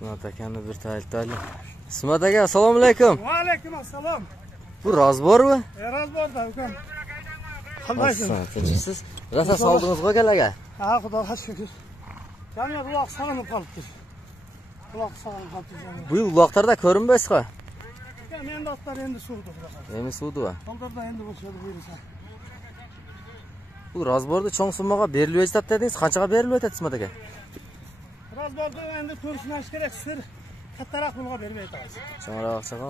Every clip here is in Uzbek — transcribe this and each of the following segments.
İsmat akani bir taytali. İsmat aka, assalomu alaykum. Va alaykum assalom. Bu razbormi? Razborda ukam. Qandaysizsiz? Tinchsiz? Rosa soldingiz akalarga? Ha, Xudoga shukr. Jamiyat uloq sog'inib qolibdi. Uloq sog'inib qolibdi. Bu uloqlarda ko'rinmaysiz-ku? Men dostlar endi suvdi bunaqa. Endi suvdi-ku. Hozirda endi bo'ladi buyursa. Bu razborni cho'ng summaga berilib o'tadi dedingiz, qanchaga berilib o'tadi İsmat aka? Razborda endi ko'rishnash kerak, sir kattaroq pulga berib aytamiz. Cho'ngroq aqchaga.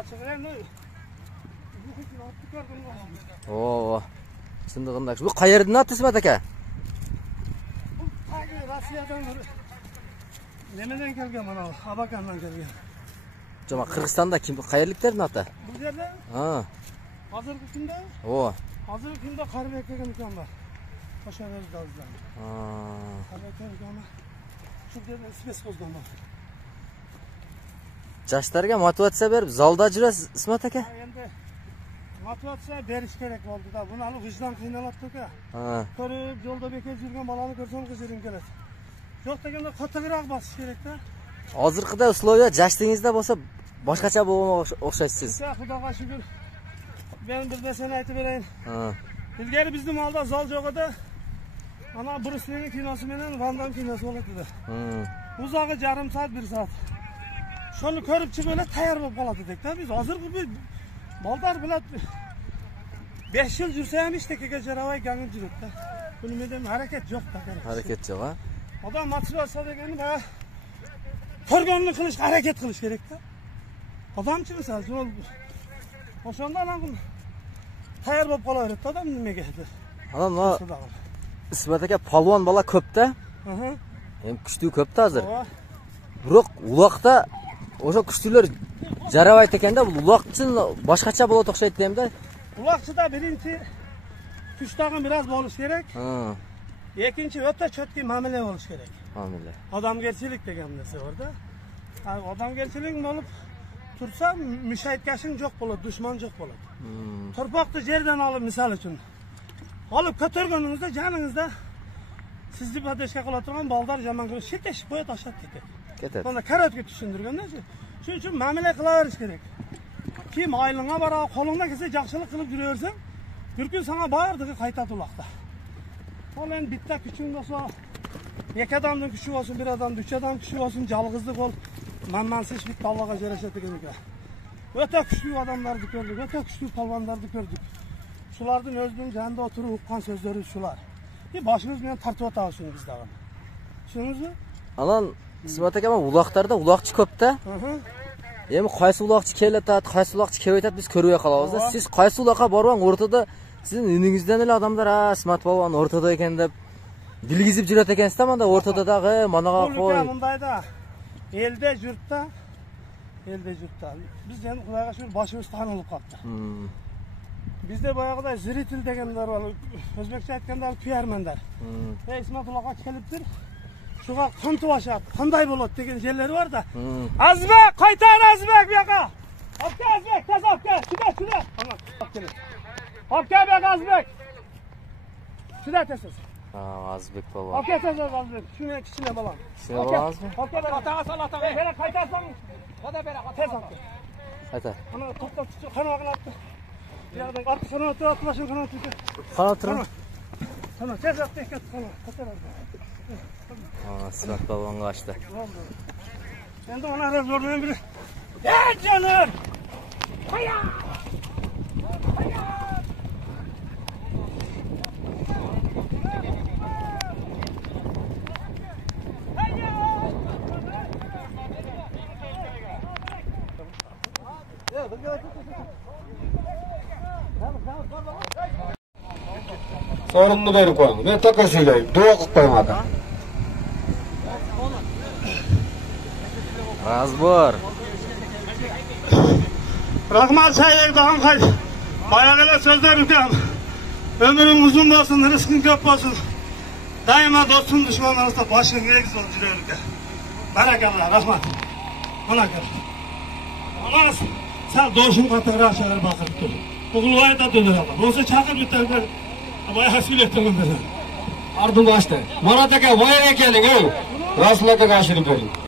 Ochig'i endi Oo. Sindig'inda. Bu qayerdan olibdi İsmat aka? bu tagi Rossiyadan nimadan kelgan mana Abakandan kelgan. Joma Qirg'izistonda kim qayerliklardan olibdi? Bu yerda Ha. hozirgi kunda O. hozirgi kunda Qarbek degan ukam bor. O'sha o'zdan. Ha. Qarbek degan shu yerda spes qo'zgan bor. Yoshlarga motivatsiya berib, zalda jurasiz İsmat aka? Endi motivatsiya berish kerak bo'ldi-da. Buni hali vijdon qiynalyapti-ku. Ha. Ko'rib, yo'lda bekor yurgan bolani ko'rsam qizirim keladi. Yo'q deganda qattiqroq bosish kerak-da. Hozirgida usloviya yoshligingizda bo'lsa, boshqacha bo'lmoqqa o'xshaysiz. Xudoga shukr. Men bir narsani aytib berayin. Ha. Ilgari bizning molda zal yo'q edi. Ana Bruce Lee kinosi bilan Van Damme kinosi bo'ladi. Uzog'i yarim soat, 1 soat. Shuni ko'rib chiqib tayyor bo'lib qoladi dedik-da. Biz hozir bu moldar bilan 5 yil yursa ham hech takaga jaravay gangib yuribdi. Buni men harakat yo'q-da. Harakat yo'q, ha? Odam motivatsiya degani va ko'rganini qilish, harakat qilish kerak-da. Odamchi misol, o'shanda ham tayyor bo'lib qolaveradi odam nimaga edi. Ana İsmat aka polvon bola ko'p-da. Hem kuchli ko'p-da hozir. Biroq uloqda o'sha kuchlilar jaravayt ekanda, bu uloq uchun boshqacha bo'ladi o'xshaydi ham-da. Uloqchida birinchi kuchdagi biroz bo'lish kerak. Ikkinchi o'ta chotki ma'mila bo'lish kerak. Ma'mila. Odamgarchilik degan narsa borda. Odamgarchilik bo'lib tursa, mushaytkashing yo'q bo'ladi, dushman yo'q bo'ladi. Torpoqni yerdan olib, misol uchun olib ko'targaningizda joningizda sizni badashga qiladigan baldar jamon qilib shetashib qo'ya tashlab ketadi. Bunda karotga tushundirganda shuning uchun ma'mila qilaverish kerak. Kim oilinga bora, qo'lingda kelsa yaxshilik qilib yuraversang, bir kun sana bardigi qaytadi uloqda. Qo'ling bitta kuching bo'lsa, ikki odamning kuchi bo'lsin, bir odamning, uch odam kuchi bo'lsin, yolg'izlik bo'l, manmansiz bitta Allohga yarashadigan ekan. O'ta kuchli odamlarni ko'rdik, o'ta kuchli polvonlarni ko'rdik. Shularning o'zining janida o'tirib o'qigan so'zlari shular. Boshimiz bilan tartib o'tamiz shuni bizda. Tushundingizmi? Alan İsmat aka, uloqlarda uloqchi ko'p-da. Endi qaysi uloqchi kelatadi, qaysi uloqchi kelmayotadi biz ko'rib qolamiz-da. Siz qaysi uloqqa borgan o'rtada sizning uningizdan ele odamlar, "Ha, İsmat polvon o'rtada ekan" deb dilgizib jurata ekansiz-da, mana o'rtadagi managa qo'y. Bundayda elde yurtda biz endi Xudoga shu boshimiz tanilib qoldi. Bizda boyag'ida ziritil deganlar bor. O'zbekcha aytganda kuyarmanlar. İsmat uloqqa kelibdir. Shuga qanti boshab, qanday bo'ladi degan yerlari bor-da. Azbek, qaytar Azbek bu yoqqa. Obka Azbek, tez obka, juda. Ana, obka. Obka bek Azbek. Juda tez. Ha, Azbek polvon. Obka tez Azbek. Shuni kichkina bolam. Shuni bolamizmi? Obka bek otaga sal otaga. Bera qaytarsan. Xudo bera tez obka. Qaytar. Ana to'xtab chiqib qanoq qilibdi. Bu yoqdan orqa qanoq turib, boshim qanoq turib. Qanoq turib. Qanoq tez obka qanoq. Qatar. İsmat polvonga ochdi. Endi ona razbordan biri. Ey canım! Haya! Haya! Sorunlu verip koyun. Ben takasıyla dua kılıp koymadım. Razbor. Rahmat Sayyid Dağın Kay. Bayağıla sözler ukam. Ömrün uzun olsun, rızkın köp olsun. Daima dostun düşman arasında başın eğiz ol cüreylik. Barakallah, rahmat. Ona gel. Ona sen doğuşun katıra aşağıya bakıp dur. Oğulvayı da döner Allah. Olsa çakır biter. Bayağı söylettim ben. Ardım açtı. Murat Aka, vay ekenin ey. Rasul akaga ashirib bering.